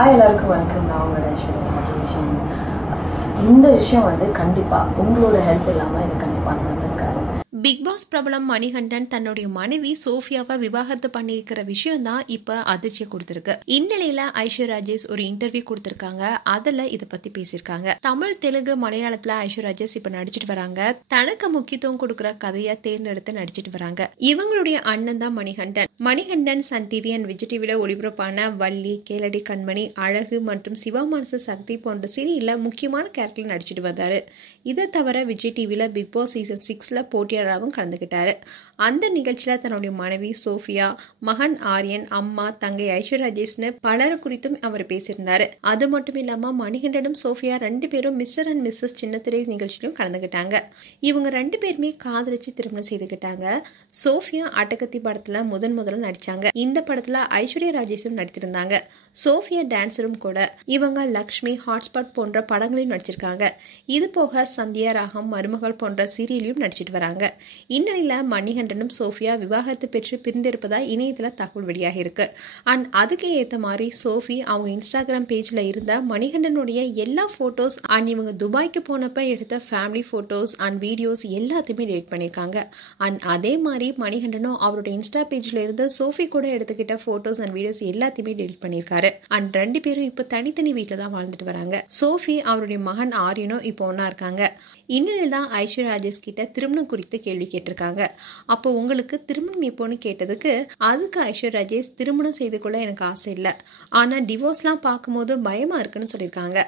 எல்லாருக்கும் வணக்கம். நான் உங்களோட ஐஸ்வர்யா ராஜேஷன். இந்த விஷயம் கண்டிப்பா உங்களோட ஹெல்ப் இல்லாம இது கண்டிப்பா நடந்திருக்காது. பிக் பாஸ் பிரபலம் மணிகண்டன் தன்னுடைய மனைவி சோஃபியாவை விவாகரத்து பண்ணியிருக்கிற விஷயம் தான் இப்ப அதிர்ச்சியை கொடுத்திருக்கு. இந்நிலையில ஐஸ்வர்யா ராஜேஷ் ஒரு இன்டர்வியூ கொடுத்திருக்காங்க. அதுல இத பத்தி பேசியிருக்காங்க. தமிழ், தெலுங்கு, மலையாளத்துல ஐஸ்வர்யா ராஜேஷ் இப்ப நடிச்சிட்டு வராங்க. தனக்கு முக்கியத்துவம் கொடுக்கிற கதையை தேர்ந்தெடுத்து நடிச்சிட்டு வராங்க. இவங்களுடைய அண்ணன் தான் Manikandan. Manikandan Sun TV and Vijay டிவில ஒளிபரப்பான வள்ளி, கேளடி கண்மணி, அழகு மற்றும் சிவா மனசு சக்தி போன்ற சீரியல்ல முக்கியமான கேரக்டர் நடிச்சிட்டு வந்தாரு. இதை தவிர விஜய் டிவில பிக் பாஸ் சீசன் 6ல போட்டியாளராகவும் கலந்துகிட்டாரு. அந்த நிகழ்ச்சியில தன்னுடைய மனைவி சோஃபியா, மகன் ஆரியன், அம்மா, தங்கை ஐஸ்வர்யா ராஜேஷ்னு பலர் குறித்தும் அவர் பேசியிருந்தாரு. அது மட்டும் இல்லாம மணிகண்டனும் சோஃபியா 2 பேரும் மிஸ்டர் அண்ட் மிஸ்ஸஸ் சின்னத்திரை நிகழ்ச்சியிலும் கலந்துகிட்டாங்க. இவங்க 2 பேருமே காதலிச்சு திருமணம் செய்துகிட்டாங்க. சோஃபியா அட்டகத்தி படத்துல முதல்ல நடிச்சாங்க. இந்த படத்துல ஐஸ்வர்யா ராஜேஷும் நடித்திருந்தாங்க. சோஃபியா டான்சரும் கூட. இவங்க லக்ஷ்மி, ஹாட்ஸ்பாட் போன்ற படங்களையும் நடிச்சிருக்காங்க. இது போக சந்தியா ராகம், மருமகள் போன்ற சீரியலையும் நடிச்சிட்டு வராங்க. இந்நிலையில மணிகண்டனும் சோஃபியா விவாகரத்து பெற்று பிரிந்திருப்பதா இணையத்துல தகவல் வெளியாக இருக்கு. அண்ட் அதுக்கு ஏத்த மாதிரி சோஃபி அவங்க இன்ஸ்டாகிராம் பேஜ்ல இருந்த மணிகண்டனுடைய எல்லா போட்டோஸ் அண்ட் இவங்க துபாய்க்கு போனப்ப எடுத்த ஃபேமிலி போட்டோஸ் அண்ட் வீடியோஸ் எல்லாத்தையுமே டெலிட் பண்ணிருக்காங்க. அண்ட் அதே மாதிரி மணிகண்டனும் அவருடைய இன்ஸ்டா பேஜ்ல இருந்து சோஃபி கூட எடுத்துக்கிட்ட போட்டோஸ் அண்ட் வீடியோஸ் எல்லாத்தையுமே டெலிட் பண்ணிருக்காரு. அண்ட் 2 பேரும் இப்ப தனித்தனி வீட்டுல தான் வாழ்ந்துட்டு வராங்க. சோஃபி அவருடைய மகன் ஆரியனும் இப்போ ஒன்னா இருக்காங்க. இந்நிலையில் தான் ஐஸ்வர்யா ராஜேஷ் கிட்ட திருமணம் குறித்து கேள்வி கேட்டிருக்காங்க. அப்போ உங்களுக்கு திருமணம் எப்போன்னு கேட்டதுக்கு அதுக்கு ஐஸ்வர்யா ராஜேஷ் திருமணம் செய்து கொள்ள எனக்கு ஆசை இல்லை, ஆனா டிவோர்ஸ்லாம் பார்க்கும்போது பயமா இருக்குன்னு சொல்லியிருக்காங்க.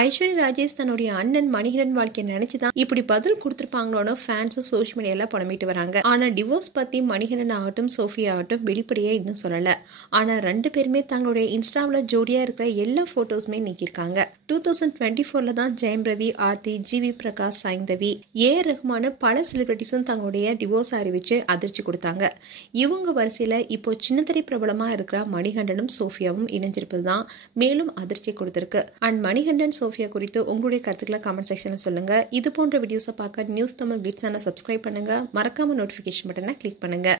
ஐஸ்வர்யா ராஜேஷ் தன்னுடைய அண்ணன் மணிகண்டன் வாழ்க்கையை நினைச்சுதான் இப்படி பதில் கொடுத்திருப்பாங்களோன்னு ஃபேன்ஸும் சோஷியல் மீடியால புலம்பிட்டு வராங்க. ஆனா டிவோர்ஸ் பத்தி மணிகண்டன் ஆகட்டும் சோஃபியா ஆகட்டும் வெளிப்படையா இன்னும் சொல்லல. ஆனா 2 பேருமே தங்களுடைய இன்ஸ்டாவில் ஜோடியா இருக்கிற எல்லா போட்டோஸுமே நீக்கியிருக்காங்க. 2024ல தான் ஜெயம் ரவி, ஆர்த்தி, ஜிவி பிரகாஷ், சைந்தவி, ரஹ்மான் பல செலிபிரிட்டிஸும் தங்களுடைய டிவோர்ஸ் அறிவிச்சு அதிர்ச்சி கொடுத்தாங்க. இவங்க வரிசையில இப்போ சின்னத்திரை பிரபலமா இருக்கிற மணிகண்டனும் சோஃபியாவும் இணைஞ்சிருப்பதுதான் மேலும் அதிர்ச்சி கொடுத்திருக்கு. அண்ட் மணிகண்டன் சோஃபியா குறித்து உங்களுடைய கருத்துக்களை கமெண்ட் செக்ஷன்ல சொல்லுங்க. இது போன்ற வீடியோஸை பார்க்க நியூஸ் தமிழ் கிளிட்ஸ் சேனலை சப்ஸ்கிரைப் பண்ணுங்க. மறக்காம நோட்டிபிகேஷன் பட்டனை கிளிக் பண்ணுங்க.